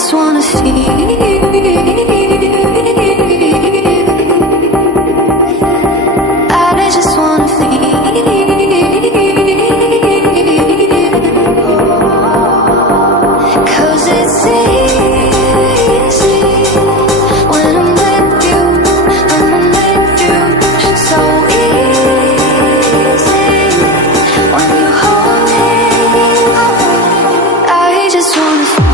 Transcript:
just wanna feel. I just wanna feel. 'Cause it's easy when I'm with you, so easy when you hold me. I just wanna feel.